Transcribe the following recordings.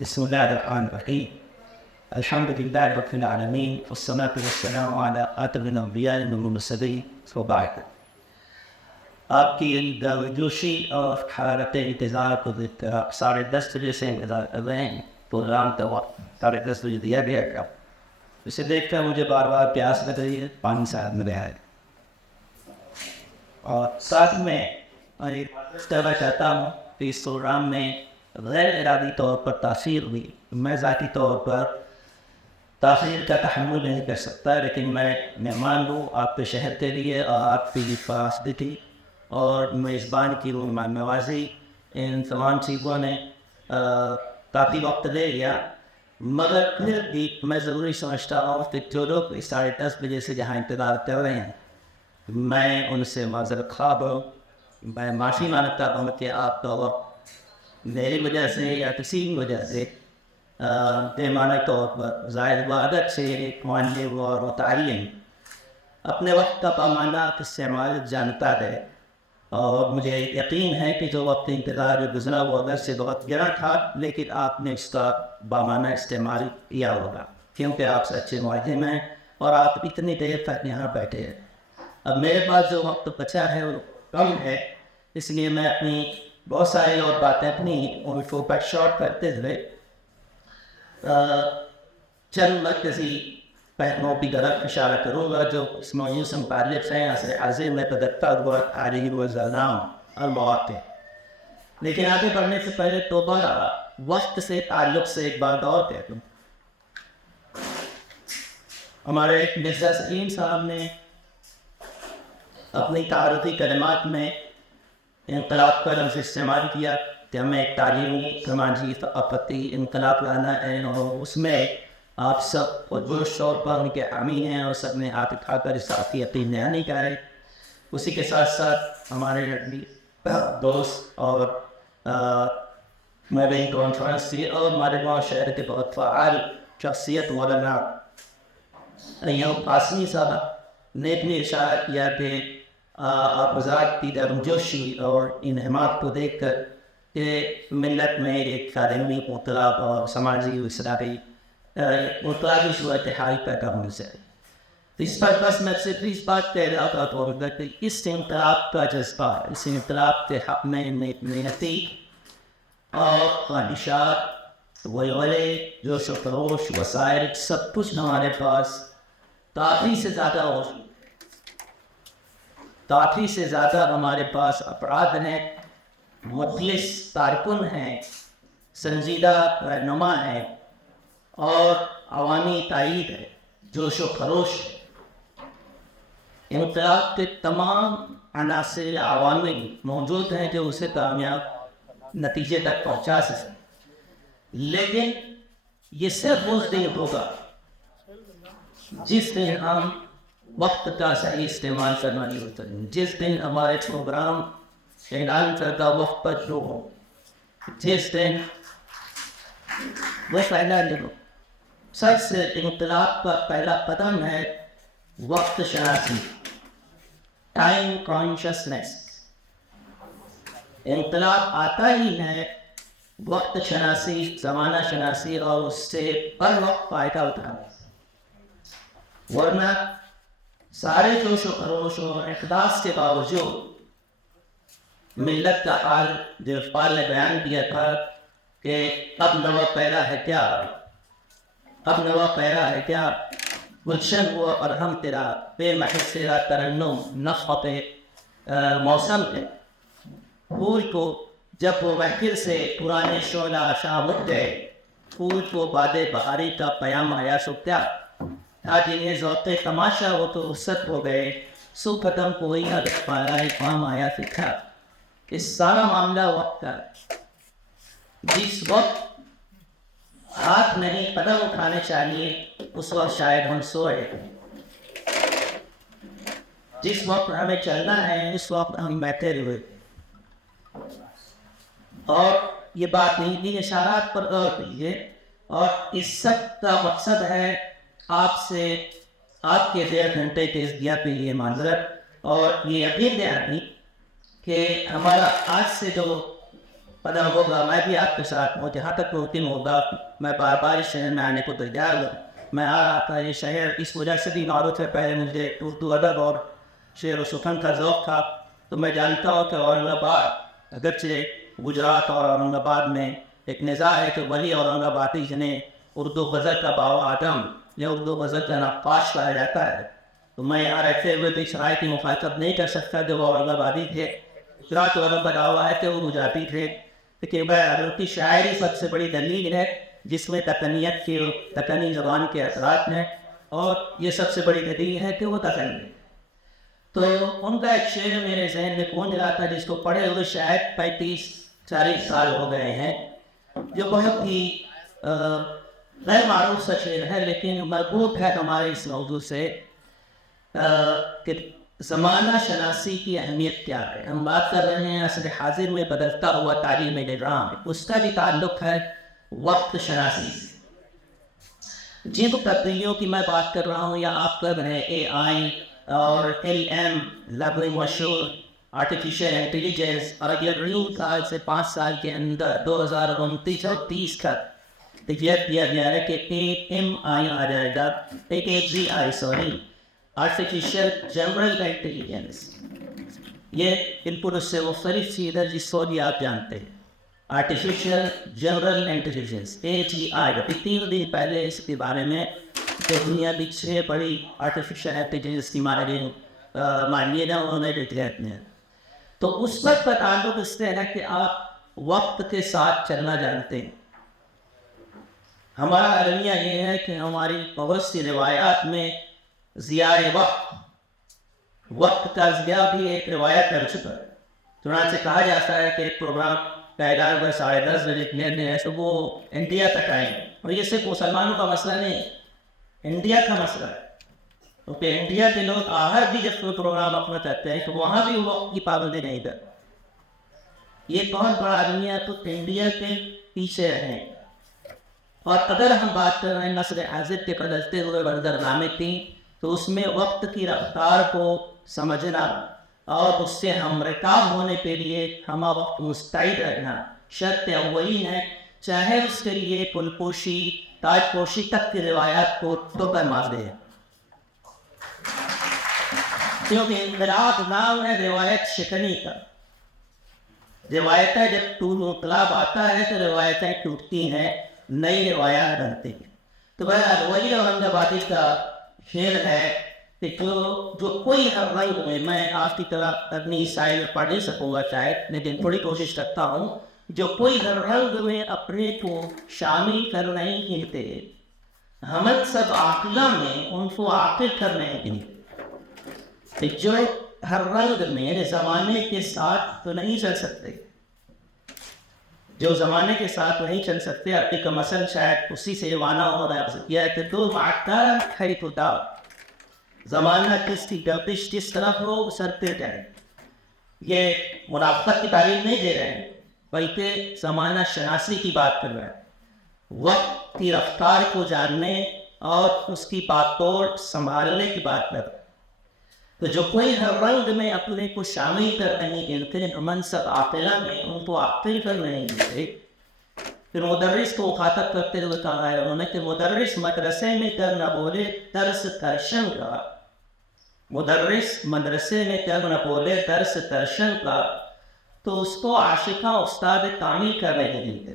بسم الله الرحمن الرحيم. الحمد لله رب العالمين والصلاة والسلام على خاتم الأنبياء والمرسلين وبعد. آپ کی گوشی اور حالت انتظار کو دیکھ کر آپ 10:30 بجے سے انتظار کر رہے ہیں. پروگرام کا وقت 10:30 بجے دیا گیا ہے. اسے دیکھ کر مجھے بار بار پیاس لگ رہی ہے. پانی ساتھ میں رہا ہے اور ساتھ میں کہنا چاہتا ہوں کہ اس پروگرام میں غیر ارادی طور پر تاثیر ہوئی. میں ذاتی طور پر تاخیر کا تحمل نہیں کر سکتا، لیکن میں مہمان ہوں آپ کے شہر کے لیے اور آپ کی فاصلتی اور میزبان کی نوازی، ان تمام چیزوں نے کافی وقت لے لیا. مگر پھر بھی میں ضروری سمجھتا ہوں کہ جو لوگ 10:30 بجے سے جہاں انتظار کر رہے ہیں میں ان سے معذرت خواہ ہوں. میں معافی مانگتا ہوں کہ آپ کا وقت میری وجہ سے یا کسی بھی وجہ سے بے معنی طور پر ظاہر عادت سے معلم اور متعین اپنے وقت کا پامانہ استعمال جانتا ہے. اور مجھے یقین ہے کہ جو وقت انتظار گزرا وہ اگر سے بہت گرا تھا، لیکن آپ نے اس کا بامانہ استعمال کیا ہوگا کیونکہ آپ سچے معلم ہیں اور آپ اتنی دیر تک یہاں بیٹھے ہیں. اب میرے پاس جو وقت بچا ہے وہ کم ہے، اس لیے میں اپنی بہت ساری اور باتیں اپنی ان کو کٹ شارٹ کرتے ہوئے چند مرکزی پہلوؤں کی طرف اشارہ کروں گا جو اس موضوع سے متعلق ہیں. عصر حاضر میں تدقہ ہوا تاریخ و زلام اور مواقع. لیکن آگے بڑھنے سے پہلے دوبارہ وقت سے تعلق سے ایک بات اور کہہ دوں. ہمارے مرزا سلیم صاحب نے اپنی تعارفی کلمات میں انقلاب کا لفظ استعمال کیا کہ ہمیں ایک تعلیمی سماجی ثقافتی انقلاب لانا ہے، اور اس میں آپ سب جوش طور پر ان کے حامی ہیں اور سب نے ہاتھ اٹھا کر اس آپ کی یقین دہانی کا ہے. اسی کے ساتھ ساتھ ہمارے دوست اور میں بھی کانفرنس تھی اور ہمارے وہاں شہر کے بہت فعال شخصیت مولانا ایوب قاسمی صاحب نے بھی اشارہ کیا کہ آپ حضرات کی گرمجوشی اور انہمات کو دیکھ کر کہ ملت میں ایک تعلیمی انقلاب اور سماجی و اصلاحی انقلابی صورتحال پیدا ہونے سے. اس پر بس میں صرف اس بات کہہ رہا تھا کہ اس انقلاب کا جذبہ، اس انقلاب کے حق میں محنتی اور خواہشات ولولے جوش و خروش وسائل سب کچھ ہمارے پاس کافی سے زیادہ ہو، کافی سے زیادہ ہمارے پاس افراد ہیں، مخلص کارکن ہیں، سنجیدہ رہنما ہیں اور عوامی تائید ہے، جوش و خروش. انقلاب کے تمام عناصر عوامل موجود ہیں جو اسے کامیاب نتیجے تک پہنچا سکیں. لیکن یہ صرف اس دن ہوگا جس دن ہم وقت کا صحیح استعمال کرنا نہیں ہوتا، جس دن ہمارے پروگرام اعلان کردہ وقت پر شروع ہو، جس دن وہ پہلا دن. سب سے انقلاب کا پہلا قدم ہے وقت شناسی، ٹائم کانشسنس. انقلاب آتا ہی ہے وقت شناسی، زمانہ شناسی اور اس سے ہر وقت فائدہ اٹھانا. ورنہ سارے جوش و خروش اور اقداس کے باوجود ملت کا حال جو اقبال نے بیان کیا تھا کہ اب نوا پیرا ہے کیا، اب نوا پیرا ہے کیا، گلشن ہوا اور ہم تیرا بے محض تیرا ترنم نفحت موسم ہے. پھول کو جب وہ محفل سے پرانے شعلہ شاہ اٹھ گئے، پھول کو باد بہاری کا پیام آیا سو کیا، آج انہیں ذوق تماشا ہو تو رخصت ہو گئے، سو قدم کوئی نہ رکھ پایا کام آیا سکھا. اس سارا معاملہ وقت کا. جس وقت ہاتھ نہیں قدم اٹھانے چاہیے اس وقت شاید ہم سوئے، جس وقت ہمیں چلنا ہے اس وقت ہم بیٹھے ہوئے. اور یہ بات نہیں تھی، اشارات پر غور کیجیے. اور اس سب کا مقصد ہے آپ سے آپ کے 1.5 گھنٹے کے دیا کے لیے معذرت، اور یہ یقین دہانی کہ ہمارا آج سے جو قدم ہوگا میں بھی آپ کے ساتھ ہوں، جہاں تک ممکن ہوگا میں بار بار اس شہر میں آنے کو تیار ہوں. میں آ رہا تھا یہ شہر اس وجہ سے بھی معروف ہے، پہلے مجھے اردو ادب اور شعر و سخن کا ذوق تھا، تو میں جانتا ہوں کہ اورنگ آباد اگرچہ گجرات اور اورنگ آباد میں ایک نظام ہے کہ وہی اورنگ آبادی جنہیں اردو غزل کا باو آدم یا اردو غزل کا نقاش کہا جاتا ہے، تو میں یہاں رہتے ہوئے بھی شرائط کی مخاطب نہیں کر سکتا جو وہ اورنگ آبادی تھے. گجرات والوں کا دعویٰ ہے کہ وہ گجراتی تھے، کہ ان کی شاعری سب سے بڑی دلیل ہے جس میں دکنیت کی دکنی زبان کے اثرات ہیں، اور یہ سب سے بڑی دلیل ہے کہ وہ دکنی ہے. تو ان کا ایک شعر میرے ذہن میں گونج رہا تھا جس کو پڑھے ہوئے شاید 35-40 سال ہو گئے ہیں، جو بہت ہی غیر معروف سا شعر ہے لیکن مربوط ہے ہمارے اس موضوع سے کہ زمانہ شناسی کی اہمیت کیا ہے. ہم بات کر رہے ہیں عصر حاضر میں بدلتا ہوا تعلیم نظام، اس کا بھی تعلق ہے وقت شناسی سے. جن تبدیلیوں کی میں بات کر رہا ہوں یا آپ کر رہے ہیں AI اور LM لفظ مشہور آرٹیفیشیل انٹیلیجنس، اور اگر آج سے 5 سال کے اندر 2029-30 کا تجربہ دیا گیا ہے کہ AMI آ جائے گا، AGI آرٹیفیشیل جنرل انٹیلیجنس. یہ بالکل اس سے مختلف چیز ہے جس کو بھی آپ جانتے ہیں. آرٹیفیشیل جنرل انٹیلیجنس AGI، 3 دن پہلے اس کے بارے میں دنیا کی 6 بڑی آرٹیفیشیل انٹیلیجنس کی مانیے نا انہوں نے ڈکلیئر کیا. تو اس وقت کا تعلق اس سے ہے کہ آپ وقت کے ساتھ چلنا جانتے ہیں. ہمارا المیہ یہ ہے کہ ہماری بہت سی روایات میں ضیاء وقت کا ضیاء بھی ایک روایت کر چکا ہے. چنانچہ کہا جاتا ہے کہ ایک پروگرام کا 10:30 بجے کھیلنے ہے تو وہ انڈیا تک آئیں گے، اور یہ صرف مسلمانوں کا مسئلہ نہیں، انڈیا کا مسئلہ ہے، کیونکہ انڈیا کے لوگ آہر بھی جب کوئی پروگرام اپنا کرتے ہیں تو وہاں بھی وقت کی پابندی نہیں کرتے. یہ بہت بڑا آدمی ہے تو انڈیا کے پیچھے رہیں. اور اگر ہم بات کر رہے ہیں نسل حاضر کے بدلتے ہوئے منظرنامے کی، تو اس میں وقت کی رفتار کو سمجھنا اور اس سے ہم رکاب ہونے کے لیے ہمہ وقت مستعد رہنا شرط اولین ہے، چاہے اس کے لیے کل پوشی تاج پوشی تک کی روایات کو تو کر مار دے. کیونکہ انقلاب نام ہے روایت شکنی کا. روایتیں جب انقلاب آتا ہے تو روایتیں ٹوٹتی ہیں، نئی روایات بنتی ہیں. تو بہرحال وہی اورنگ آبادی کا شعر ہے کہ جو کوئی رنگ میں، میں آپ کی طرح اپنی سائل پڑھ نہیں سکوں گا شاید، لیکن تھوڑی کوشش کرتا ہوں، جو کوئی رنگ میں اپنے کو شامل کر نہیں گنتے، ہم سب عاقلہ میں ان کو عاقل کر نہیں گنتے. جو ہر رنگ میں زمانے کے ساتھ تو نہیں چل سکتے، جو زمانے کے ساتھ نہیں چل سکتے، اپنی کا مثل شاید اسی سے وانا ہو رہا ہے کہ تو معتار کھڑی خدا، زمانہ کس کی گردش کس طرف ہو سر پہ جائے. یہ منافقت کی تعلیم نہیں دے رہے ہیں بلکہ زمانہ شناسی کی بات کر رہے ہیں، وقت کی رفتار کو جاننے اور اس کی بات توڑ سنبھالنے کی بات کر رہے ہیں. تو جو کوئی ہر رنگ میں اپنے کو شامل کر رہے ہیں منصب عاقلہ میں ان کو عاقل کر رہے ہیں. پھر مدرس کو مخاطب کرتے ہوئے کہا ہے انہوں نے کہ مدرس مدرسے میں کر نہ بولے درس ترشن کا، مدرس مدرسے میں کر نہ بولے درس ترشن کا، تو اس کو عاشقہ استاد تعمیر کر رہے ہیں.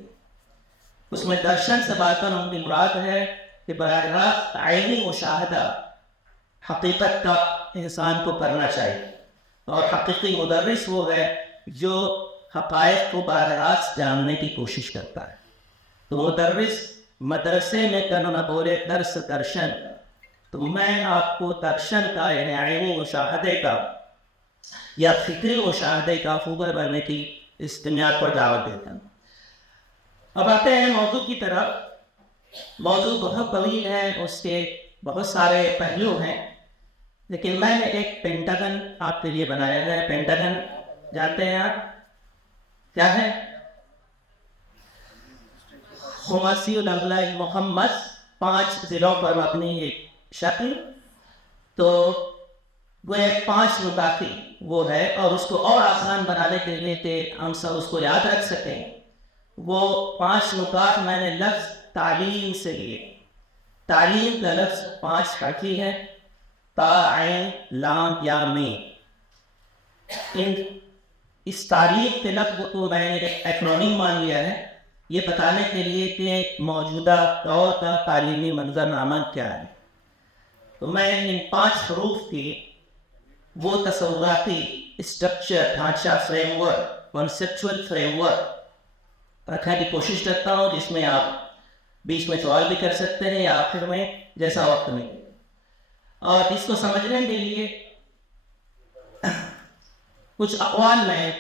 اس میں درشن سے بات کرنا کی مراد ہے کہ براہ راست عینی مشاہدہ حقیقت کا انسان کو کرنا چاہیے، اور حقیقی مدرس وہ ہے جو حقائق کو براہ راست جاننے کی کوشش کرتا ہے. تو مدرس مدرسے میں کرنا بولے درس درشن، تو میں آپ کو درشن کا یعنی عینی مشاہدے کا یا فکری مشاہدے کا خوبر بننے کی اس بنیاد پر دعوت دیتا ہوں. اب آتے ہیں موضوع کی طرف. موضوع بہت طویل ہے، اس کے بہت سارے پہلو ہیں، لیکن میں نے ایک پینٹاگن آپ کے لیے بنایا ہے. پینٹاگن جانتے ہیں آپ کیا ہے؟ خماسی الاملاء محمد، 5 ضلعوں پر مبنی ایک شکل. تو وہ ایک 5 نقاطی وہ ہے، اور اس کو اور آسان بنانے کے لیے کہ ہم سب اس کو یاد رکھ سکیں وہ 5 نکات میں نے لفظ تعلیم سے لیے. تعلیم کا لفظ 5 حرفی ہے، تا، عین، لام، یا، میم. اس تعلیم کے لفظ کو میں نے ایکنونیم مان لیا ہے یہ بتانے کے لیے کہ موجودہ دور کا تعلیمی منظرنامہ کیا ہے. تو میں ان 5 حروف کی وہ تصوراتی اسٹرکچر، ڈھانچہ، frame work, conceptual frame work رکھنے کی کوشش کرتا ہوں، جس میں آپ بیچ میں سوال بھی کر سکتے ہیں یا آخر میں جیسا وقت میں. اور اس کو سمجھنے کے لیے کچھ اقوال میں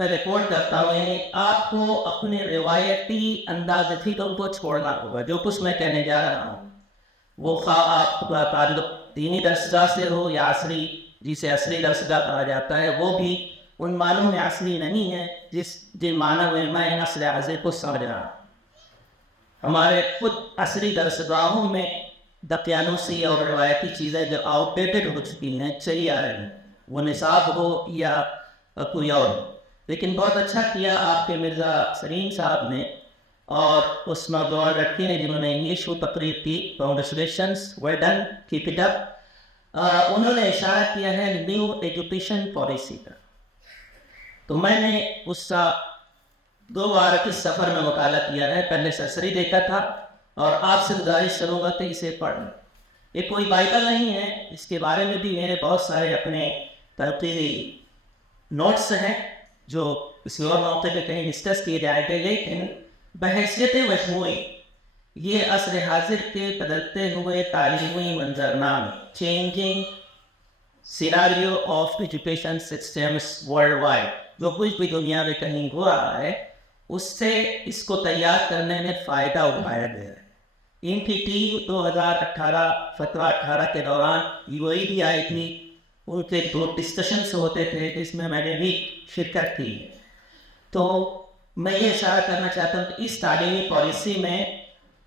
ریکارڈ کرتا ہوں. یعنی آپ کو اپنے روایتی انداز کو چھوڑنا ہوگا. جو کچھ میں کہنے جا رہا ہوں وہ خواہ آپ کا تعلق دینی درسگاہ سے ہو یا عصری، جسے عصری درسگاہ کہا جاتا ہے، وہ بھی ان معنوں میں عصری نہیں ہے جن معنوں میں میں عصر حاضر کو سمجھ رہا ہوں. ہمارے خود عصری درسگاہوں میں دقیانوسی اور روایتی چیزیں جو آؤٹ ڈیٹڈ ہو چکی ہیں چلی آ رہی ہیں، وہ نصاب ہو یا کوئی اور. لیکن بہت اچھا کیا آپ کے مرزا سلیم صاحب نے اور اس موضوع رکھی نے جنہوں نے انگلش کو تقریر کی. Congratulations, well done, keep it up. انہوں نے اشارہ کیا ہے نیو ایجوکیشن پالیسی کا. تو میں نے اس کا 2 بار کے سفر میں مطالعہ کیا ہے. پہلے سرسری دیکھا تھا اور آپ سے گزارش کروں گا کہ اسے پڑھیں. یہ کوئی بائبل نہیں ہے، اس کے بارے میں بھی میرے بہت سارے اپنے ترقی نوٹس ہیں جو کسی اور موقع پہ کہیں ڈسکس کیے جائیں گے. لیکن بحیثیت مجموعی یہ عصر حاضر کے بدلتے ہوئے تعلیمی منظرنامے، changing scenario of education systems worldwide, جو کچھ بھی دنیا میں کہیں ہو رہا ہے، اس سے اس کو تیار کرنے میں فائدہ اٹھایا گیا ہے. ان کی ٹیم 2018 فتویٰ 18 کے دوران UAE بھی آئی تھی. ان کے 2 ڈسکشنس ہوتے تھے جس میں نے بھی شرکت کی. تو میں یہ اشارہ کرنا چاہتا ہوں کہ اس تعلیمی پالیسی میں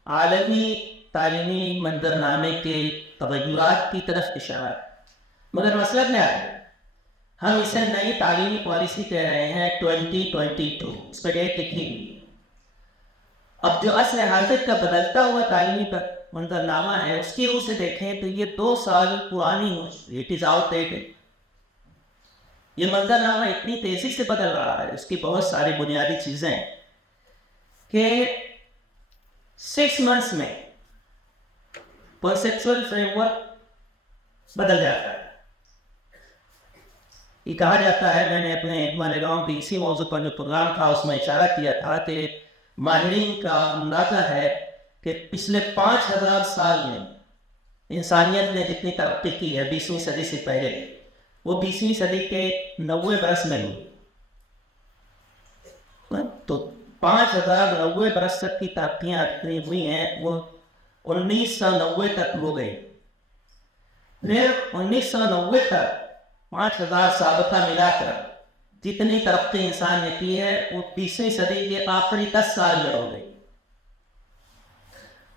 عالمی تعلیمی منظرنامے کے تغیرات کی طرف اشارہ ہے. مگر مسئلہ کیا ہے؟ ہم اسے نئی تعلیمی پالیسی کہہ رہے ہیں 2022، اس پہ ڈیٹ لکھی ہوئی. اب جو عصر حاضر کا بدلتا ہوا تعلیمی منظرنامہ ہے اس کی روح سے دیکھیں تو یہ 2 سال پرانی ہو، اٹ از آؤٹ ڈیٹڈ. یہ منظرنامہ اتنی تیزی سے بدل رہا ہے، اس کی بہت ساری بنیادی چیزیں کہ 6 منتھس میں کنسیپچول فریم ورک بدل جاتا ہے. یہ کہا جاتا ہے، میں نے اپنے مالیگاؤں کی اسی موضوع پر جو پروگرام تھا اس میں اشارہ کیا تھا کہ ماہرین کا اندازہ ہے کہ پچھلے 5000 سال میں انسانیت نے جتنی ترقی کی ہے 20ویں صدی سے پہلے، وہ 20ویں صدی کے 90 برس میں ہوئی. تو 5090 برس تک کی ترقیاں اتنی ہوئی ہیں، وہ 1990 تک ہو گئی. پھر 1990 تک 5000 سابقہ ملا کر جتنی ترقی انسان نے کی ہے وہ 20ویں صدی کے آخری 10 سال میں ہو گئی.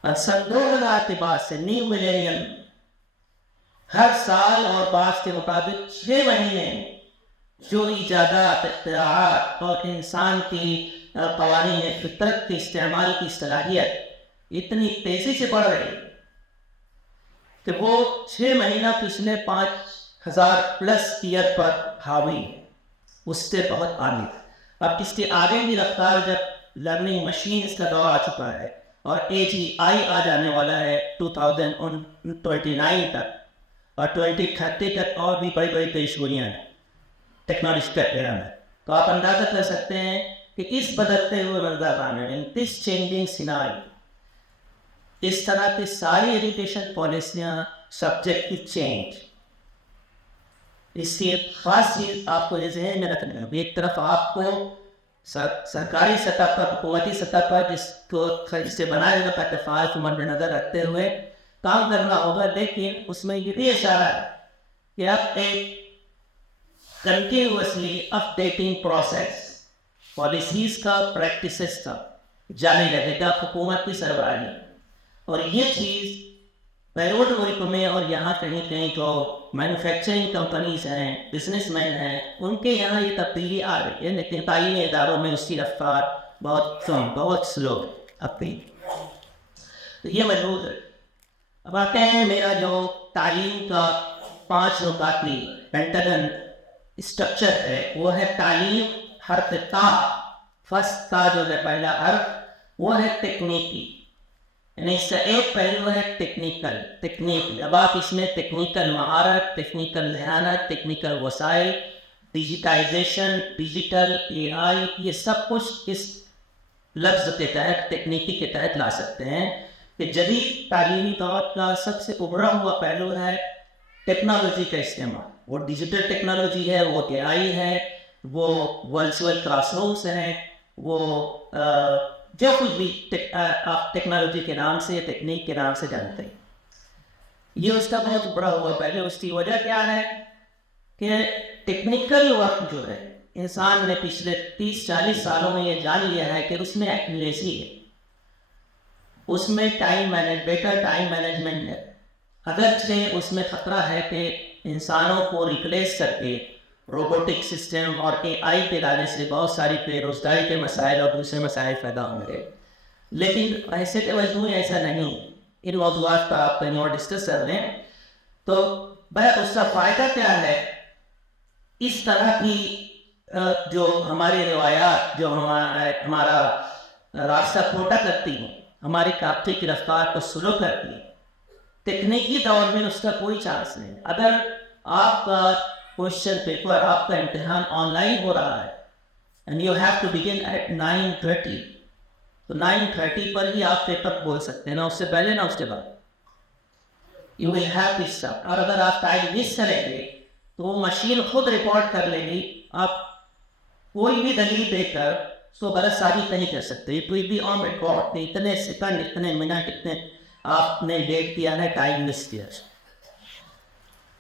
سن 2000 اعتبار سے نیو ملینیم ہر سال اور بعض کے مطابق 6 مہینے جو ایجادات، اختراعات اور انسان کی قوانین فطرت کے استعمال کی صلاحیت اتنی تیزی سے بڑھ رہی کہ وہ 6 مہینہ پچھلے 5000 پلس ایئر پر حاوی، اس سے بہت آگے. اب اس کے آگے کی رفتار جب لرننگ مشینز کا دور آ چکا ہے اور AGI آ جانے والا ہے 2029 تک اور 2030 تک اور بھی بڑی بڑی پیشگوئیاں ہیں ٹیکنالوجی کا ایرا میں. تو آپ اندازہ کر سکتے ہیں کہ اس بدلتے ہوئے منظرنامے میں دس چینجنگ سیناریو، اس طرح کی ساری ایجوکیشن پالیسیاں سبجیکٹ ٹو چینج. اس کی ایک خاص چیز آپ کو یہ ذہن میں رکھنا ہے، ایک طرف آپ کو سرکاری سطح پر، حکومتی سطح پر جس کو سے بنایا گیا اتفاق کو مد نظر رکھتے ہوئے کام کرنا ہوگا. لیکن اس میں یہ بھی اشارہ ہے کہ آپ ایک کنٹینیوسلی اپڈیٹنگ پروسیس پالیسیز کا، پریکٹسز کا جاری رہے گا حکومت کی سربراہی. اور یہ چیز بیرون ملک میں اور یہاں کہیں کہیں جو مینوفیکچرنگ کمپنیز ہیں، بزنس مین ہیں، ان کے یہاں یہ تبدیلی آ رہی ہے، لیکن تعلیمی اداروں میں اس کی رفتار بہت کم، بہت سلو اپنی. تو یہ محدود ہے. اب آتے ہیں میرا جو تعلیم کا 5 نکاتی پینٹاگن اسٹرکچر ہے، وہ ہے تعلیم حرف تا. فرسٹ تا جو ہے پہلا حرف وہ ہے تکنیکی، یعنی اس کا ایک پہلو ہے تکنیک. اب آپ اس میں تکنیکل مہارت، تکنیکل ذہانت، تکنیکل وسائل، ڈیجیٹائزیشن، ڈیجیٹل اے آئی، یہ سب کچھ اس لفظ کے تحت، تکنیکی کے تحت لا سکتے ہیں. کہ جدید تعلیمی دور کا سب سے ابھرا ہوا پہلو ہے ٹیکنالوجی کا استعمال. وہ ڈیجیٹل ٹیکنالوجی ہے، وہ اے آئی ہے، وہ ورچوئل کلاس رومس ہیں، وہ جو کچھ بھی آپ ٹیکنالوجی کے نام سے، تکنیک کے نام سے جانتے ہیں. یہ اس کا بہت بڑا ہوا پہلے. اس کی وجہ کیا ہے کہ ٹیکنیکل وقت جو ہے انسان نے پچھلے 30-40 سالوں میں یہ جان لیا ہے کہ اس میں ایکوریسی ہے، اس میں بیٹر ٹائم مینجمنٹ ہے. اگرچہ اس میں خطرہ ہے کہ انسانوں کو ریپلیس کر کے روبوٹک سسٹم اور اے آئی کے لانے سے بہت ساری بے روزگاری کے مسائل اور دوسرے مسائل پیدا ہوں گے. لیکن ایسے کے مجموعی ایسا نہیں. ان موضوعات کا آپ کہیں اور ڈسکس کر لیں تو اس کا فائدہ کیا ہے. اس طرح کی جو ہماری روایات جو ہمارا راستہ کھوٹا کرتی ہیں، ہماری کاپتی کی رفتار کو سلو کرتی ہیں، تکنیکی دور میں اس کا کوئی چانس نہیں. اگر آپ کا کوشچن پیپر، آپ کا امتحان آن لائن ہو رہا ہے and you have to begin at 9:30، تو 9:30 پر ہی آپ پیپر بول سکتے ہیں، نہ اس سے پہلے نہ اس کے بعد. You will have to stop. اور اگر آپ ٹائم مس کریں گے تو وہ مشین خود رپورٹ کر لے گی. آپ کوئی بھی دلیل دے کر اس کو غلط ثابت نہیں کر سکتے. It will be on record کہ اتنے سیکنڈ، اتنے منٹ، اتنے آپ نے ڈیٹ کیا ہے، ٹائم مس کیا.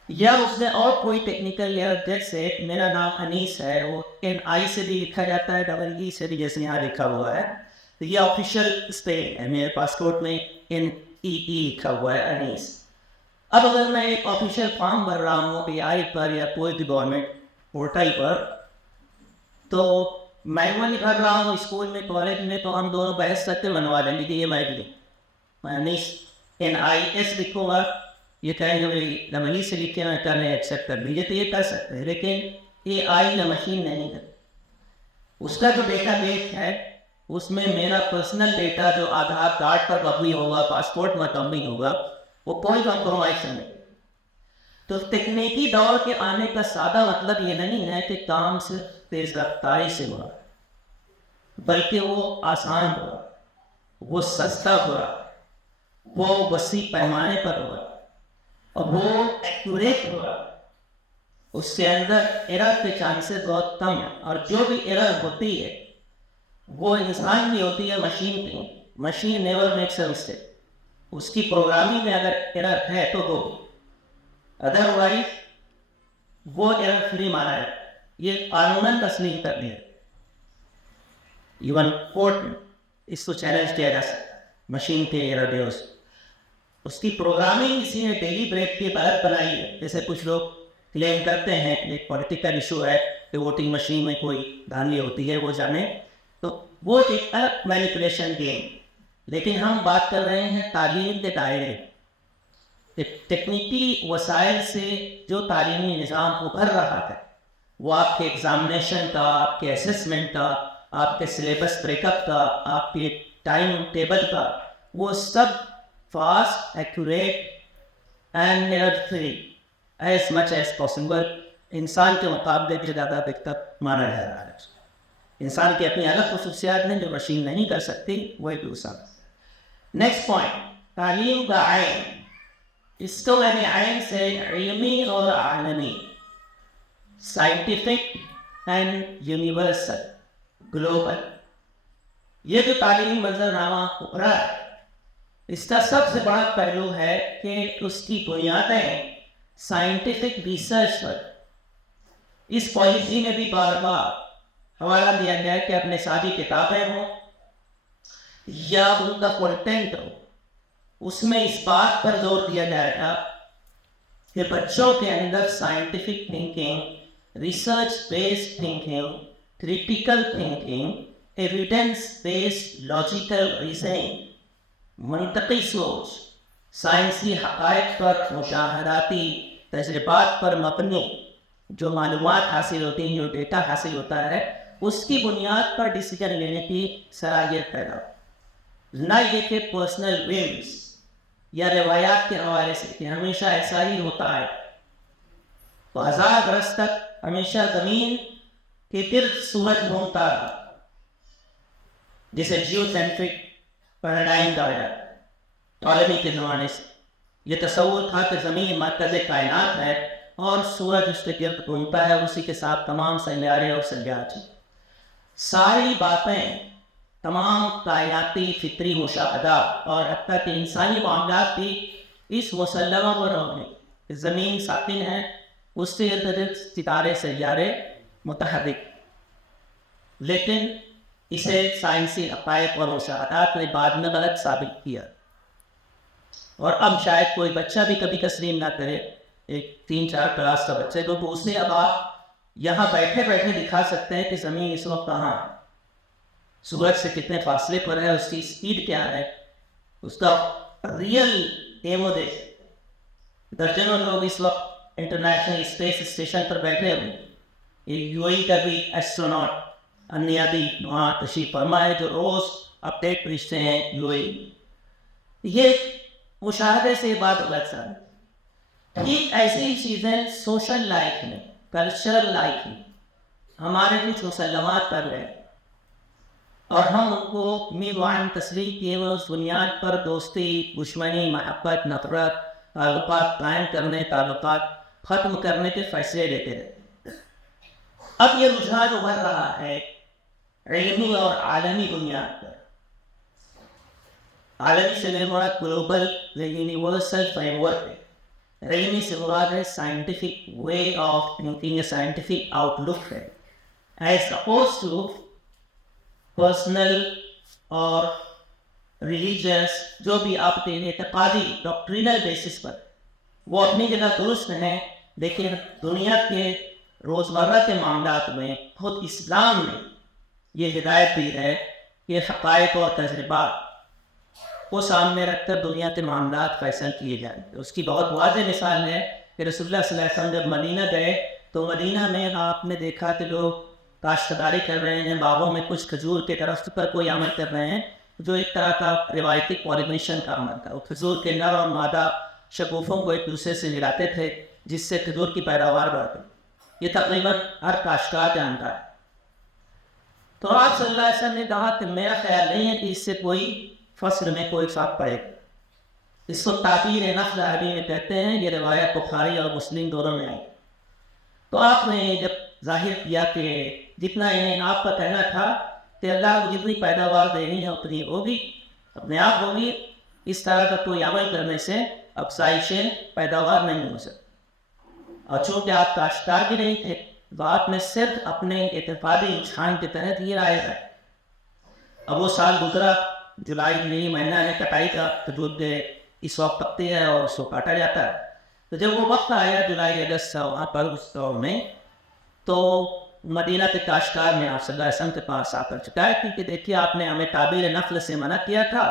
یا اس نے اور کوئی ٹیکنیکل یا جیسے میرا نام انیس ہے، وہ NI سے بھی لکھا جاتا ہے، EE سے بھی، جیسے یہاں لکھا ہوا ہے. تو یہ آفیشیل اسپیلنگ ہے. میرے پاسپورٹ میں NEE لکھا ہوا ہے، انیس. اب اگر میں ایک آفیشیل فارم بھر رہا ہوں PI پر یا کوئی بھی گورنمنٹ پورٹل پر، تو مینولی بھر رہا ہوں اسکول میں، کالج میں، تو ہم دونوں بحث کرتے بنوا لیں گے کہ یہ میں انیس NIS لکھوں گا، یہ کہیں گے نمنی سے لکھے میں کرنے ایکسیپٹ کر لیجیے، تو یہ کر سکتے ہیں. لیکن AI یا مشین نہیں کرتی. اس کا جو ڈیٹا بیس ہے اس میں میرا پرسنل ڈیٹا جو آدھار کارڈ پر مبنی ہوگا، پاسپورٹ پر مبنی ہوگا، وہ کوئی کمپرومائز نہیں. تو تکنیکی دور کے آنے کا سادہ مطلب یہ نہیں ہے کہ کام صرف تیز رفتاری سے ہوا، بلکہ وہ آسان ہوا، وہ سستا ہوا، وہ وسیع پیمانے پر ہوا، اور وہ ایکوریٹ ہوا. اس کے اندر ایرر کے چانسز بہت کم ہیں. اور جو بھی ایرر ہوتی ہے وہ انسان کی ہوتی ہے، مشین کی. Machine never makes a mistake. اس کی پروگرامنگ میں اگر ایرر ہے تو وہ، ادروائز وہ ایرر فری مانا ہے. یہ قانوناً تصنیف کر دیا. ایون کورٹ میں اس کو چیلنج کیا جا سکتا ہے، مشین کے ایرر ڈیوز. اس کی پروگرامنگ اسی نے ڈیلی بریک کے تحت بنائی ہے. جیسے کچھ لوگ کلیم کرتے ہیں ایک پولیٹیکل ایشو ہے کہ ووٹنگ مشین میں کوئی دھاندلی ہوتی ہے، وہ جانے، تو وہ ایک مینیپولیشن گیم. لیکن ہم بات کر رہے ہیں تعلیم کے دائرے. تکنیکی وسائل سے جو تعلیمی نظام ابھر رہا ہے، وہ آپ کے ایگزامینیشن کا، آپ کے اسیسمنٹ کا، آپ کے سلیبس بریک اپ کا، آپ کے ٹائم ٹیبل کا، وہ سب fast, accurate and error free as much as possible انسان کے مقابلے میں زیادہ بہتر مانا جا رہا ہے. انسان کی اپنی الگ خصوصیات ہیں جو مشین نہیں کر سکتی، وہی دوسرا. نیکسٹ پوائنٹ، تعلیم کا عین. اس کو میں نے عین سے علمی اور عالمی، سائنٹیفک اینڈ یونیورسل، گلوبل. یہ جو تعلیمی منظرنامہ ابھرا ہے، اس کا سب سے بڑا پہلو ہے کہ اس کی بنیادیں سائنٹیفک ریسرچ پر. اس پالیسی میں بھی بار بار حوالہ دیا گیا ہے کہ اپنے ساری کتابیں ہوں یا ان کا کنٹینٹ ہو، اس میں اس بات پر زور دیا جائے گا کہ بچوں کے اندر scientific thinking, research based thinking, critical thinking evidence based logical reasoning, منطقی سوچ، سائنسی حقائق پر مشاہداتی تجربات پر مبنی جو معلومات حاصل ہوتی ہیں، جو ڈیٹا حاصل ہوتا ہے، اس کی بنیاد پر ڈیسیجن لینے کی صلاحیت پیدا ہو، نہ یہ کہ پرسنل ویوز یا روایات کے حوالے سے کہ ہمیشہ ایسا ہی ہوتا ہے۔ تو ہزار برس تک ہمیشہ زمین کے گرد سورج گھومتا رہا، جسے جیو سینٹرک پیراڈائم کہا جاتا ہے۔ ٹالمی کے زمانے سے یہ تصور تھا کہ زمین مرکز کائنات ہے اور سورج اس کے گرد گھومتا ہے، اسی کے ساتھ تمام سیارے اور سیارات۔ ساری باتیں، تمام کائناتی فطری مشاہدات اور حتیٰ کہ انسانی معاملات بھی اس مسلمہ پر ہونے کہ زمین ساکن ہے، اس سے ارد گرد ستارے سیارے متحرک، لیکن اسے سائنسی حقائق اور مشاہدات نے بعد میں غلط ثابت کیا، اور اب شاید کوئی بچہ بھی کبھی تسلیم نہ کرے، ایک 3-4 کلاس کا بچے کو اسے اب آپ یہاں بیٹھے بیٹھے دکھا سکتے ہیں کہ زمین اس وقت کہاں ہے، سورج سے کتنے فاصلے پر ہے، اس کی اسپیڈ کیا ہے، اس کا ریئل ایمو دیکھ۔ درجنوں لوگ اس وقت انٹرنیشنل اسپیس اسٹیشن پر بیٹھے ہوئے، یو اے کا بھی ایسٹروناٹ انیابی وہاں تشریف فرما ہے جو روز اپڈیٹ بھیجتے ہیں یو اے۔ یہ مشاہدے سے بات غلط ہے۔ یہ ایسی چیزیں سوشل لائف میں، کلچرل لائف میں ہمارے کچھ مسلمات پر ہیں، اور ہم ان کو میوان تسلیم کیے ہوئے اس بنیاد پر دوستی، دشمنی، محبت، نفرت، تعلقات قائم کرنے، تعلقات ختم کرنے کے فیصلے لیتے رہتے۔ اب یہ رجحان ابھر رہا ہے علمی اور عالمی بنیاد پر۔ عالمی سے مراد گلوبل یونیورسل فریم ورک ہے، علمی سے مراد ہے scientific way of thinking, scientific outlook ہے، ایز اپوز ٹو پرسنل اور ریلیجیس جو بھی آپ کے اعتقادی ڈاکٹرینل بیسس پر وہ اپنی جگہ درست ہیں، لیکن دنیا کے روزمرہ کے معاملات میں خود اسلام نے یہ ہدایت دی ہے کہ حقائق اور تجربات کو سامنے رکھ کر دنیا کے معاملات فیصل کیے جائیں۔ اس کی بہت واضح مثال ہے کہ رسول اللہ صلی اللہ علیہ وسلم جب مدینہ گئے تو مدینہ میں آپ نے دیکھا کہ لوگ کاشتکاری کر رہے ہیں، باغوں میں کچھ کھجور کے درخت پر کوئی عمل کر رہے ہیں جو ایک طرح کا روایتی پولینیشن کا عمل تھا۔ وہ کھجور کے نر اور مادہ شگوفوں کو ایک دوسرے سے ملاتے تھے جس سے کھجور کی پیداوار بڑھتی۔ یہ تقریباً ہر کاشتکار جانتا ہے۔ تو آپ صلی اللہ علیہ وسلم نے کہا کہ میرا خیال نہیں ہے کہ اس سے کوئی فصل میں کوئی فرق پڑے گا۔ اس کو تعبیر نقل عربی میں کہتے ہیں، یہ روایت بخاری اور مسلم دونوں میں آئی۔ تو آپ نے جب ظاہر کیا کہ جتنا انہیں آپ کا کہنا تھا کہ اللہ کو جتنی پیداوار دینی ہے اتنی ہوگی، اپنے آپ ہوگی، اس طرح کا کوئی عمل کرنے سے افزائش پیداوار نہیں ہو سکتی۔ اور چونکہ آپ کاشتکار بھی نہیں تھے تو آپ نے صرف اپنے اعتقادی رجحان کے تحت یہ رائے ہے۔ اب وہ سال گزرا، جولائی میں مہینہ ہے کٹائی کا، کھجور اس وقت پکتی ہے اور اس کو کاٹا جاتا ہے۔ تو جب وہ وقت آیا جولائی اگست وہاں پر اس دور میں، تو مدینہ کے کاشتکار نے آپ صلی اللہ علیہ وسلم کے پاس آ کر شکایت کی کہ دیکھیے آپ نے ہمیں تعبیر نقل سے منع کیا تھا،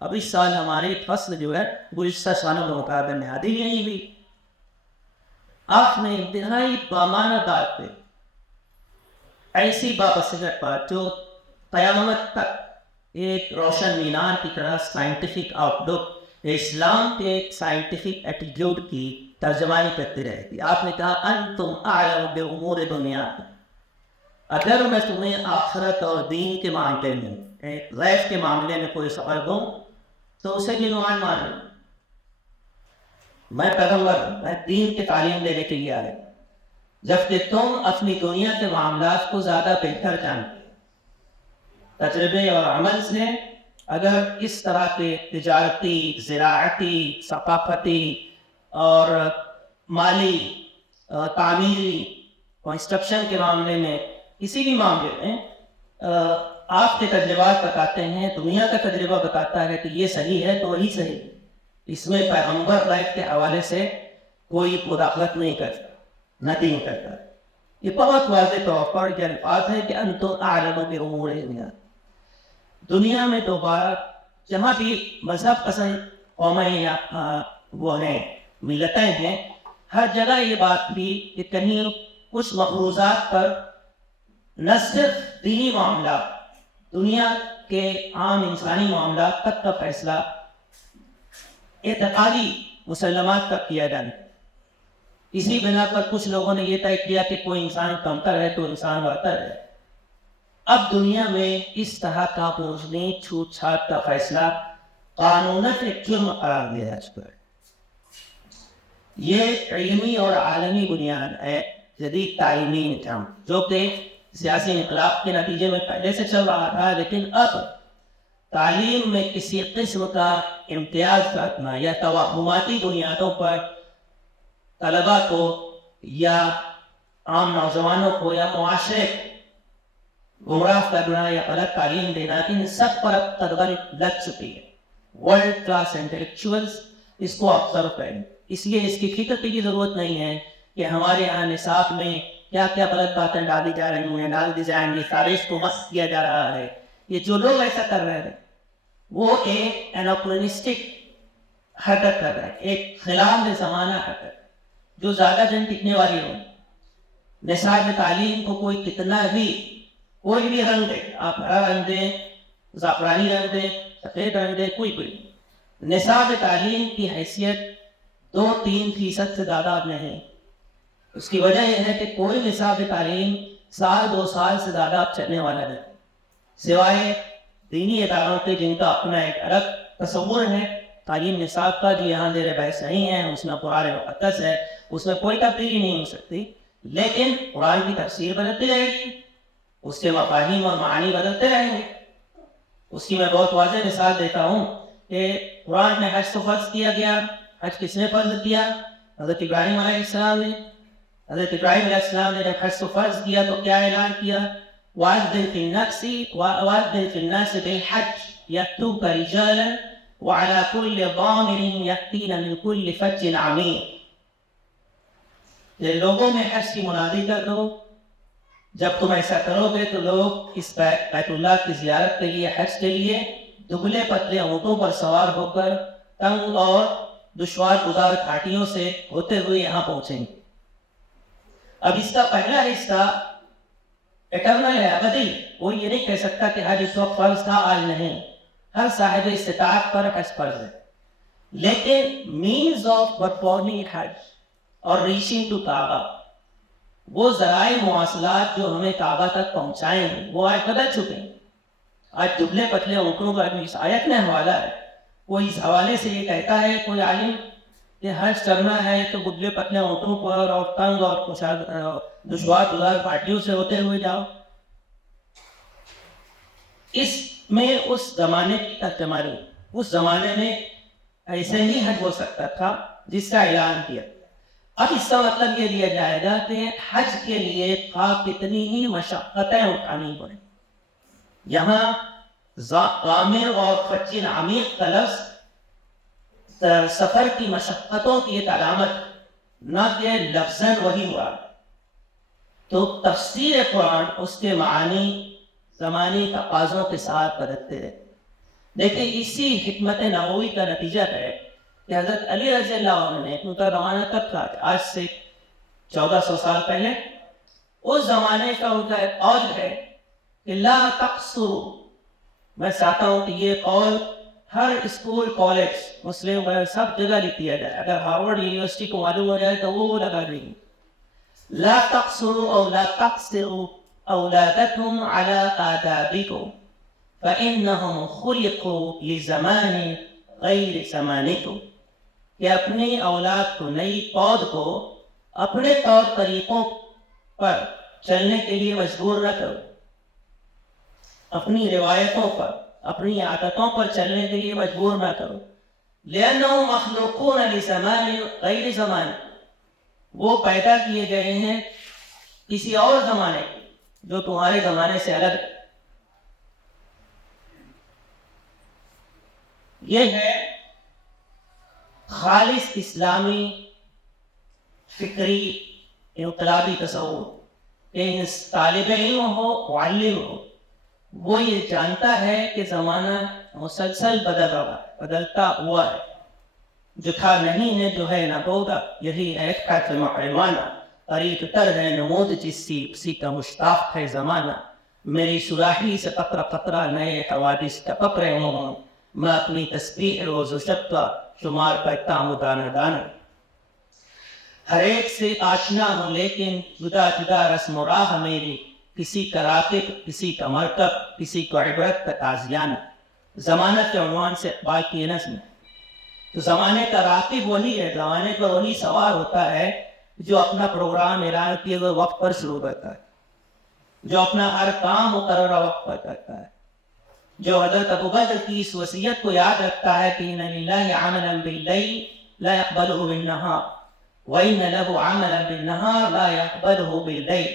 اب اس سال ہماری فصل جو ہے گزشتہ سالوں کے مقابلے میں آدھی نہیں ہوئی۔ آپ نے انتہائی بامانہ بات پہ، ایسی بابصیرت بات جو قیامت تک ایک روشن مینار کی طرح سائنٹیفک آؤٹ لک، اسلام کے سائنٹیفک ایٹیٹیوڈ کی ترجمانی کرتے رہے گی۔ آپ نے کہا انتم اعلم بامور دنیا، اگر میں تمہیں آخرت اور دین کے معاملے میں، غیب کے معاملے میں کوئی خبر دوں تو اسے بھی نمان مانو۔ میں پیغمبر، میں دین کی تعلیم دینے کے لیے آیا، جبکہ تم اپنی دنیا کے معاملات کو زیادہ بہتر جانتے۔ تجربے اور عمل سے اگر اس طرح کے تجارتی، زراعتی، ثقافتی اور مالی، تعمیری، کنسٹرکشن کے معاملے میں، کسی بھی معاملے میں آپ کے تجربات بتاتے ہیں، دنیا کا تجربہ بتاتا ہے کہ یہ صحیح ہے تو وہی صحیح، اس میں پیغمبر غیب کے حوالے سے کوئی مداخلت نہیں کرتا، نہ دین کرتا۔ یہ بہت واضح طور پر یہ الفاظ ہے کہ انتم اعلم بامور دنیا، دنیا میں دوبارہ جہاں بھی مذہب پسند قومیں یا وہ ہیں ملتیں ہیں، ہر جگہ یہ بات بھی کہ کہیں کچھ مفروضات پر نہ صرف دینی معاملات، دنیا کے عام انسانی معاملات تک کا فیصلہ اعتقادی مسلمات کا کیا جانا۔ اسی بنا پر کچھ لوگوں نے یہ طے کیا کہ کوئی انسان کمتر ہے تو انسان برتر ہے۔ اب دنیا میں اس طرح کا بوجھنے چھوٹ چھاٹ کا فیصلہ قانوناً ایک جرم قرار دیا جا چکا ہے۔ یہ علمی اور عالمی بنیاد ہے جدید تعلیمی نظام، جو کہ سیاسی انقلاب کے نتیجے میں پہلے سے چل رہا تھا، لیکن اب تعلیم میں کسی قسم کا امتیاز رکھنا یا توہماتی بنیادوں پر طلباء کو یا عام نوجوانوں کو یا معاشرے گمراہ کرنا یا غلط تعلیم دینا، ان سب پر اب تدبیر لگ چکی ہے۔ ورلڈ کلاس انٹلیکچوئلز اس کو آبزرو کریں، اس لیے اس کی فکر کی ضرورت نہیں ہے کہ ہمارے یہاں نصاب میں کیا کیا غلط باتیں ڈالی جا رہی ہیں، ڈال دی جائیں گی، سارے اس کو مست کیا جا رہا ہے۔ یہ جو لوگ ایسا کر رہے ہیں وہ ایک اناکرونسٹک حرکت کر رہے ہیں، ایک خلاف زمانہ حرکت جو زیادہ دن ٹکنے والی ہو۔ نصاب تعلیم کو کوئی کتنا بھی کوئی بھی رنگ دے، آپ ہرا رنگ دیں، زعفرانی رنگ دیں، سفید رنگ دیں، کوئی نصاب تعلیم کی حیثیت 2-3% سے زیادہ نہیں۔ اس کی وجہ یہ ہے کہ کوئی نصاب تعلیم 1-2 سال سے زیادہ اب چلنے والا نہیں، سوائے دینی اداروں کے جن کا اپنا ایک الگ تصور ہے تعلیم نصاب کا، جو یہاں زیر بحث نہیں ہے، اس میں قرآن مقدس ہے، اس میں کوئی تبدیلی نہیں ہو سکتی، لیکن قرآن کی تفسیر بدلتی رہے گی، اس کے مفاہیم اور معانی بدلتے رہیں گے۔ اس کی میں بہت واضح مثال دیتا ہوں کہ قرآن میں حج کو فرض کیا گیا۔ حج کس نے فرض کیا؟ حضرت ابراہیم علیہ السلام نے۔ حضرت ابراہیم علیہ السلام نے جب حج کو فرض کیا تو کیا اعلان کیا؟ وَأَذِّن فِي النَّاسِ بِالْحَجِّ يَأْتُوكَ رِجَالًا وَعَلَى كُلِّ ضَامِرٍ يَأْتِينَ مِنْ كُلِّ فَجٍّ عَمِيقٍ۔ لوگوں میں حج کی منادی کر دو۔ جب تم ایسا کرو گے تو لوگ اس بیت اللہ کی زیارت کے لیے، حج کے لیے دبلے پتلے اونٹوں پر سوار ہو کر تنگ اور دشوار گزار گھاٹیوں سے ہوتے ہوئے یہاں پہنچیں گے۔ اب اس کا پہلا حصہ اٹرنل ہے، ابدی۔ وہ یہ نہیں کہہ سکتا کہ حج اس وقت فرض تھا، آج نہیں۔ ہر صاحب استطاعت پر حج فرض ہے، لیکن مینز آف پرفارمنگ حج اور ریچنگ ٹو کعبہ، وہ ذرائع مواصلات جو ہمیں کعبہ تک پہنچائیں گے، وہ آج بدل چکے ہیں۔ آج دبلے پتلے اونٹوں کا اس آیت میں حوالہ ہے۔ کوئی اس حوالے سے یہ کہتا ہے کوئی عالم کہ حج کرنا ہے تو دبلے پتلے اونٹوں پر اور تنگ اور دشوار گزار گھاٹیوں سے ہوتے ہوئے جاؤ۔ اس میں اس زمانے کی ترجمانی، اس زمانے میں ایسے ہی حج ہو سکتا تھا جس کا اعلان کیا۔ اب اس کا مطلب یہ لیا جائے گا کہ حج کے لیے کتنی ہی مشقتیں اٹھانی پڑیں۔ یہاں غامر اور فجن عمیق کا لفظ سفر کی مشقتوں کی ایک علامت، نہ کہ لفظاً وہی ہوا۔ تو تفسیر قرآن اس کے معانی زمانے تقاضوں کے ساتھ بدلتے رہے۔ لیکن اسی حکمت نبوی کا نتیجہ ہے کہ حضرت علی رضی اللہ عنہ نے، ان کا زمانہ تب تھا آج سے 1400 سال پہلے، اس زمانے کا ان کا ایک قول ہے کہ لا تقصروا۔ میں چاہتا ہوں کہ یہ قول ہر اسکول، کالج، مسلم سب جگہ لکھ دیا جائے۔ اگر ہارورڈ یونیورسٹی کو معلوم ہو جائے تو وہ لگا دیں گے، لا تقصروا او لا تقصروا اولادکم علی آدابکم فإنهم خلقوا لزمان غیر زمانکم، کہ اپنی اولاد کو، نئی پود کو اپنے طور طریقوں پر چلنے کے لیے مجبور نہ کرو، اپنی روایتوں پر، اپنی عادتوں پر چلنے کے لیے مجبور نہ کرو۔ لأنهم مخلوقون لزمان غیر زمان، وہ پیدا کیے گئے ہیں کسی اور زمانے جو تمہارے زمانے سے الگ ہے۔ یہ ہے خالص اسلامی فکری انقلابی تصور کہ طالب علم ہو، معلم ہو، وہ یہ جانتا ہے کہ زمانہ مسلسل بدلتا ہوا ہے، جو تھا نہیں ہے، جو ہے نہ ہوگا، یہی ایک خاتمہ ایمانہ، قریب تر ہے نمود اسی کا مشتاق ہے زمانہ، میری سراحی سے قطرہ قطرہ نئے حوادث ٹپک رہے ہوں، میں اپنی تسبیح روز و شب کا شمار کرتا ہوں دانہ دانہ، ہر ایک سے آشنا ہوں لیکن جدا جدا رسم و راہ میری، کسی کا راکب، کسی کا مرکب، کسی کو عبرت کا تازیانہ، ضمانت کے عنوان سے اقبال کی نظم۔ تو زمانے کا راکب وہی ہے، زمانے پر وہی سوار ہوتا ہے جو اپنا پروگرام اعلان کیے ہوئے وقت پر شروع کرتا ہے، جو اپنا ہر کام مقررہ وقت پر کرتا ہے، جو حضرت ابوبکر کی اس وصیت کو یاد رکھتا ہے کہ ان للہ عملا باللیل لا يقبلہ بالنہار وان له عملا بالنہار لا يقبلہ باللیل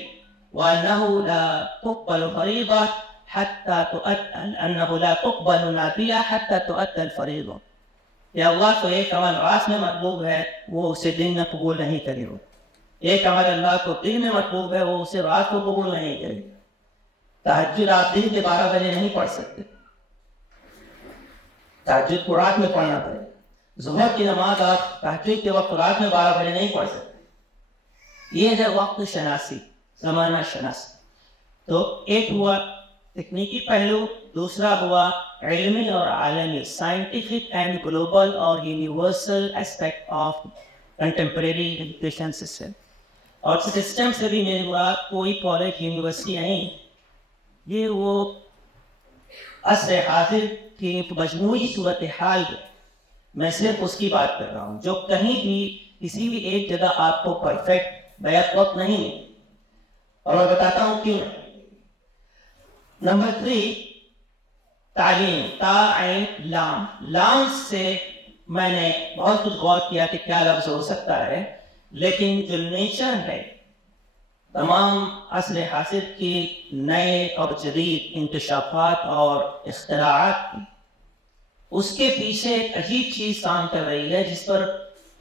وانه لا تقبل فریضہ حتى تؤدى انه لا تقبل نافلہ حتى تؤدى الفریضہ، کہ اللہ کو ایک عمل رات میں مطلوب ہے وہ اسے دن میں قبول نہیں کرے گا، ایک عمل اللہ کو دن میں مطلوب ہے وہ اسے رات کو قبول نہیں کرے گا۔ تہجد آپ دن کے 12 بجے نہیں پڑھ سکتے، تہجد کو رات میں پڑھنا پڑے، ظہر کی نماز آپ تہجد کے وقت رات میں 12 بجے نہیں پڑھ سکتے۔ یہ ہے وقت شناسی، زمانہ شناسی۔ تو ایک ہوا تکنیکی پہلو، دوسرا ہوا علمی اور عالمی، سائنٹیفک اینڈ گلوبل اور universal aspect of contemporary education system. اور سسٹم سے بھی میری مراد کوئی کالج یونیورسٹی نہیں، یہ وہ عصر حاضر کی مجموعی صورتحال ہے، میں صرف اس کی بات کر رہا ہوں، جو کہیں بھی کسی بھی ایک جگہ آپ کو پرفیکٹ بیک وقت نہیں ہے، اور میں بتاتا ہوں کیوں۔ نمبر 3، تعلیم، تا عین لام، لام سے میں نے بہت کچھ غور کیا کہ کیا لفظ ہو سکتا ہے، لیکن جو نیچر ہے تمام عصر حاضر کی نئے اور جدید انکشافات اور اختراعات، اس کے پیچھے ایک عجیب چیز کام کر رہی ہے جس پر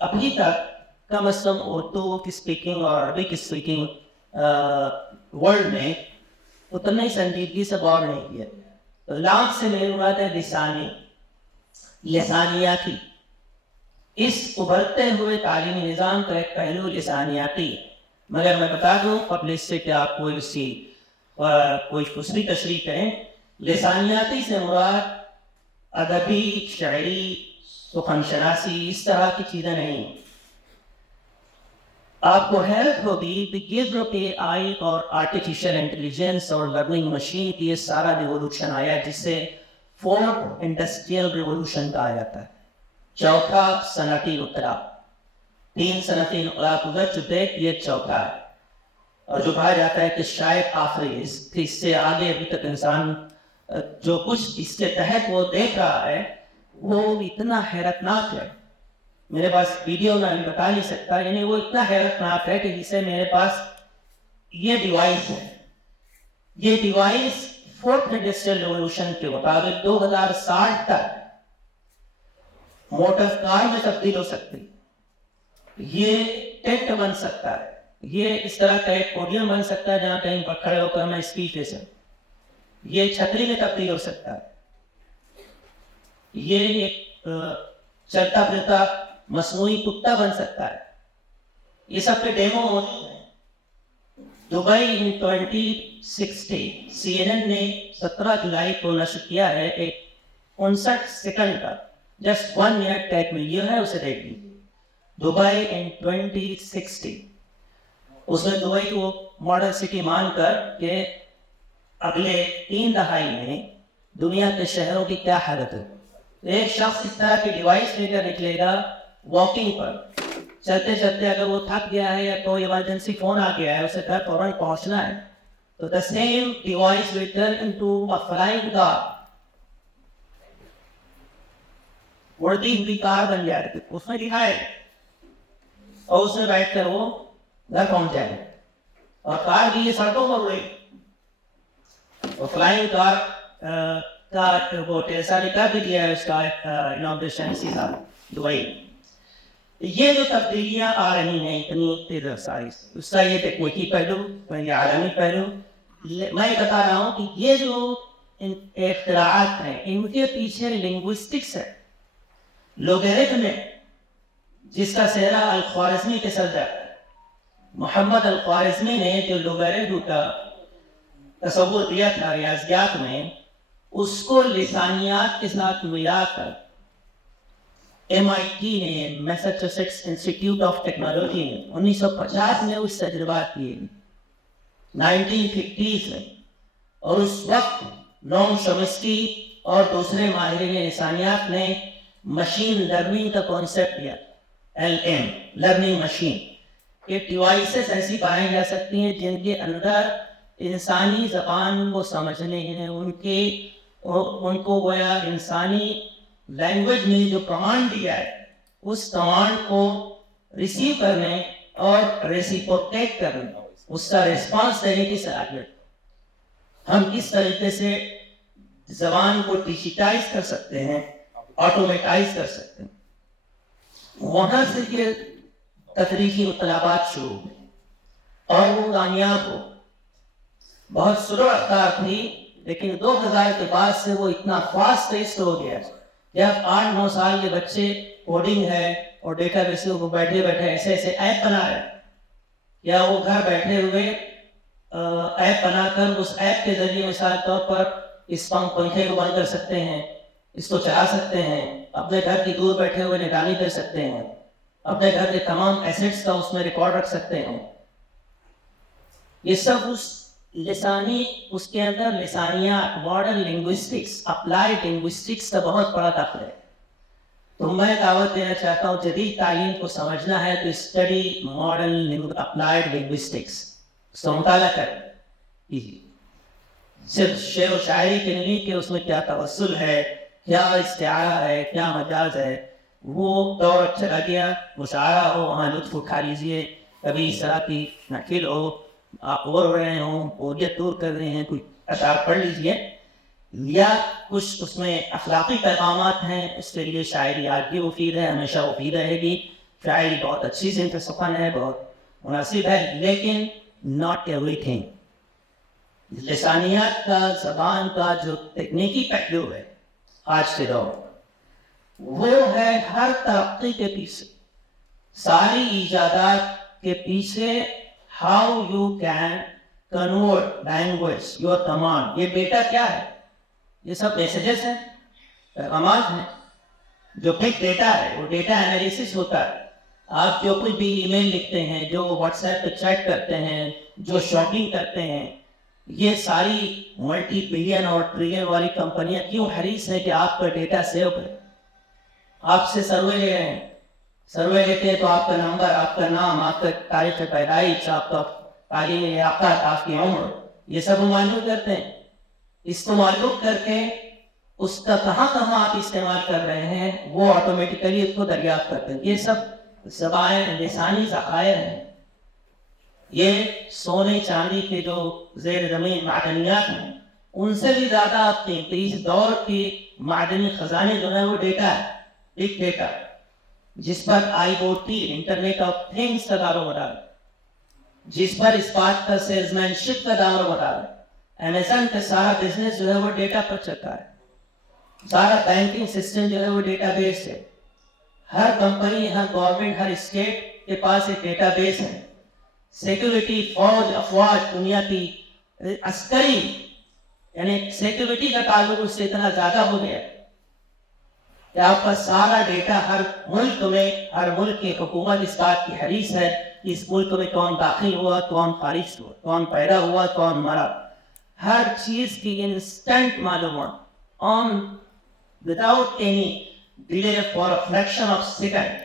ابھی تک کم از کم اردو کی اسپیکنگ اور عربک اسپیکنگ ورلڈ میں اتنی سنجیدگی سے غور نہیں کیا۔ لام سے میرے مراد ہے لسانی، لسانیاتی۔ اس ابھرتے ہوئے تعلیمی نظام کا ایک پہلو لسانیاتی، مگر میں بتا دوں قبل اس سے کہ آپ کوئی دوسری تشریح کریں، لسانیاتی سے مراد ادبی، شاعری، سخن شناسی، اس طرح کی چیزیں نہیں۔ آپ کو حیرت ہوگی کہ یہ جو AI اور آرٹیفیشل انٹیلیجنس اور لرننگ مشین کی یہ سارا ریولوشن آیا، جس سے 4th انڈسٹریل ریولوشن کہا جاتا ہے، چوتھا صنعتی انقلاب، 3 صنعتی انقلاب گزر چکے، یہ چوتھا ہے، اور جو کہا جاتا ہے کہ شاید آخری، اس سے آگے ابھی تک انسان جو کچھ اس کے تحت وہ دیکھ رہا ہے وہ اتنا حیرتناک ہے، میرے پاس ویڈیو میں بتا نہیں سکتا، یعنی وہ اتنا حیرتناک ہے کہ جسے میرے پاس یہ ڈیوائس ہے، یہ ڈیوائس 4th انڈسٹریل ریولوشن کے مطابق 2060 تک موٹر کار میں تبدیل ہو سکتی، یہ ٹینٹ بن سکتا ہے، یہ اس طرح کا ایک پوڈیم بن سکتا ہے جہاں کہیں پر کھڑے ہو کر میں اسپیچ دے سکوں، یہ چھتری میں تبدیل ہو سکتا ہے، یہ ایک چلتا پھرتا مصنوعی کتا بن سکتا ہے، یہ سب کے ڈیمو موجود ہیں۔ دبئی ان 2060 CNN نے 17 جولائی کو نشر کیا ہے، ایک 59 سیکنڈ کا جسٹ 1 منٹ کا ایک ویڈیو ہے، اسے دیکھ لیجیے، دبئی ان 2060۔ اس نے دبئی کو ماڈل سٹی مان کر کہ اگلے 3 دہائی میں دنیا کے شہروں کی کیا حالت ہے، ایک شخص اس طرح کی ڈیوائس لے کر نکلے گا واکنگ پر، چلتے چلتے اگر وہ تھک گیا ہے یا کوئی ایمرجنسی فون آ گیا ہے، اسے گھر فوراً پہنچنا ہے، تو the same device will turn into a flying car، اڑتی ہوئی کار بن جائے گی، اس میں دکھائے اور اس میں بیٹھ کر وہ گھر پہنچ جائے گا، اور کار بھی یہ سڑکوں پر اڑے گی، اور فلائنگ کار کا وہ ٹیسا نے کر بھی دیا ہے، اس کا انوگریشن اسی سال دبئی۔ یہ جو تبدیلیاں آ رہی ہیں اتنی تیز رفتاری، اس کا یہ تکنیکی پہلو، یہ عالمی پہلو، میں بتا رہا ہوں کہ یہ جو اختراعات ہیں، ان کے پیچھے لنگوسٹکس ہے. لوگیرتم جس کا سہرا الخوارزمی کے سر جاتا ہے. محمد الخوارزمی نے جو لوگیرتم کا تصور دیا تھا ریاضیات میں، اس کو لسانیات کے ساتھ ملا کر MIT نے، میساچوسیٹس انسٹیٹیوٹ آف ٹیکنالوجی نے 1950 میں اس تجربات کیے 1950s میں. اور اس وقت نوم چومسکی اور دوسرے ماہرین لسانیات نے مشین لرننگ کا کانسیپٹ دیا. LM لرننگ مشین کہ ڈیوائسز ایسی بنائی جا سکتی ہیں جن کے اندر انسانی زبان کو سمجھنے ہیں، ان کو گویا انسانی لینگویج میں جو کمانڈ دیا ہے اس کمانڈ کو ریسیو کرنے اور ریسیپروکیٹ کرنے، اس کا ریسپانس دینے کی صلاحیت. ہم کس طریقے سے زبان کو ڈیجیٹائز کر سکتے ہیں، آٹومیٹائز کر سکتے ہیں. وہاں سے یہ تخلیقی انقلابات شروع ہوئے اور وہ کامیاب ہو. بہت سلو رفتار تھی، لیکن 2000 کے بعد سے وہ اتنا فاسٹ پیسڈ ہو گیا. جب 8-9 سال کے بچے کوڈنگ ہے اور ڈیٹا بیسوں کو بیٹھے بیٹھے ایسے ایسے ایپ بنا رہے ہیں، یا وہ گھر بیٹھے ہوئے ایپ بنا کر اس ایپ کے ذریعے مثال طور پر اس پنکھے کو بند کر سکتے ہیں، اس کو چلا سکتے ہیں، اپنے گھر کی دور بیٹھے ہوئے نگرانی کر سکتے ہیں، اپنے گھر کے تمام ایسیٹس کا اس میں ریکارڈ رکھ سکتے ہیں. یہ سب اس کے اندر لسانیات، ماڈرن لنگوسٹکس، اپلائیڈ لنگوسٹکس کا بہت بڑا دخل ہے. تو میں دعوت دینا چاہتا ہوں، جدید تعلیم کو سمجھنا ہے تو اسٹڈی ماڈرن اپلائیڈ لنگوسٹکس، اس کا مطالعہ کریں. صرف شعر و شاعری کے نہیں کہ اس میں کیا توسل ہے، کیا استعارہ ہے، کیا مجاز ہے. وہ دور چلا گیا، مشاعرہ ہو وہاں لطف اٹھا لیجیے. کبھی اس طرح کی نقل ہو، آپ بول رہے ہوں، بوریت دور کر رہے ہیں، کوئی اشعار پڑھ لیجیے. یا کچھ اس میں اخلاقی پیغامات ہیں، اس کے لیے شاعری آج بھی مفید ہے، ہمیشہ مفید رہے گی. شاعری بہت اچھی صنف سخن ہے، بہت مناسب ہے، لیکن ناٹ ایوری تھنگ. لسانیات کا، زبان کا جو تکنیکی پہلو ہے آج کے دور وہ ہے ہر ترقی کے پیچھے، ساری ایجادات کے پیچھے how you can convert language your command. یہ بیٹا کیا ہے؟ یہ سب میسیجز ہیں، پیغامات ہیں. جو بگ ڈیٹا ہے وہ ڈیٹا انالیسس ہوتا ہے. آپ جو کوئی بھی ای میل لکھتے ہیں، جو واٹس ایپ پہ چیٹ کرتے ہیں، جو شاپنگ کرتے ہیں، یہ ساری ملٹی بلین اور ٹریلین والی کمپنیاں کیوں حریص ہیں کہ آپ کا ڈیٹا سیو کریں؟ آپ سے سروے لے رہے ہیں، سروے لیتے ہیں تو آپ کا نمبر، آپ کا نام، آپ کا تاریخ پیدائش، آپ کا تعلیم یافتہ، آپ کی عمر، یہ سب معلوم کرتے ہیں. اس کو معلوم کر کے اس کا کہاں کہاں آپ استعمال کر رہے ہیں وہ آٹومیٹیکلی اس کو دریافت کرتے ہیں. یہ سب زبان لسانی ذخائر ہیں. یہ سونے چاندی کے جو زیر زمین معدنیات ہیں ان سے بھی زیادہ آپ قیمتی اس دور کی معدنی خزانے جو ہے وہ ڈیٹا ہے، بگ ڈیٹا، جس پر IoT انٹرنیٹ آف تھنگس کا دار و مدار ہے، جس پر اس بات کا سیلز مین شپ کا دار و مدار ہے. امیزون کا سارا بزنس جو ہے وہ ڈیٹا پر چلتا ہے. سارا بینکنگ سسٹم جو ہے وہ ڈیٹا بیس ہے. ہر کمپنی، ہر گورنمنٹ، ہر اسٹیٹ کے پاس ایک ڈیٹا بیس ہے. سیکورٹی، فوج، افواج، دنیا کی عسکری، یعنی سیکورٹی کا تعلق اس سے اتنا زیادہ ہو گیا کہ آپ کا سارا ڈیٹا ہر ملک میں، ہر ملک کی حکومت اس بات کی حریص ہے کہ اس ملک میں کون داخل ہوا، کون خارج ہوا، کون پیدا ہوا، کون مرا. ہر چیز کی انسٹنٹ معلومات on without any delay for a fraction of second.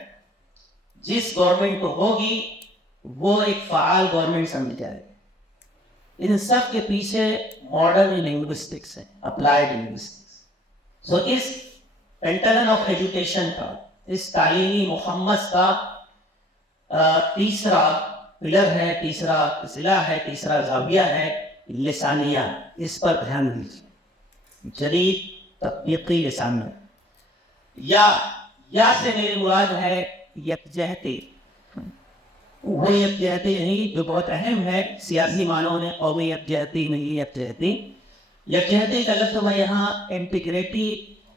جس گورنمنٹ کو ہوگی وہ ایک فعال گورنمنٹ سمجھ جائے. ان سب کے پیچھے ماڈرن لنگوسٹکس ہے، اپلائیڈ لنگوسٹکس. سو اس پینٹاگن آف ایجوکیشن کا، اس تعلیمی محمد کا تیسرا پلر ہے، تیسرا ضلع ہے، تیسرا زاویہ ہے لسانیہ. اس پر دھیان دیجیے. جدید تطبیقی لسانیہ، یا سے میری مراد ہے یکجہتی. وہ یکجہتی نہیں جو بہت اہم ہے سیاسی معنوں میں، قومی یکجہتی نہیں، یکجہتی یکجہتی کا لفظ میں یہاں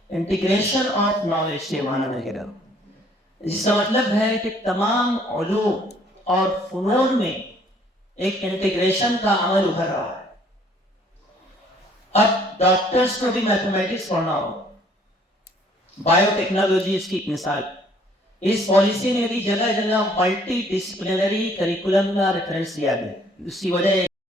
انٹیگریشن آف نالج سے معنی میں کہہ رہا ہوں، جس کا مطلب ہے کہ تمام علوم اور فنون میں ایک انٹیگریشن کا عمل ابھر رہا ہے۔ اب ڈاکٹرز کو بھی میتھمیٹکس پڑھنا ہو، بایو ٹیکنالوجی اس کی ایک مثال۔ اس پالیسی میں بھی جگہ جگہ ملٹی ڈسپلنری کریکولم کا ریفرنس دیا گیا، اس کی وجہ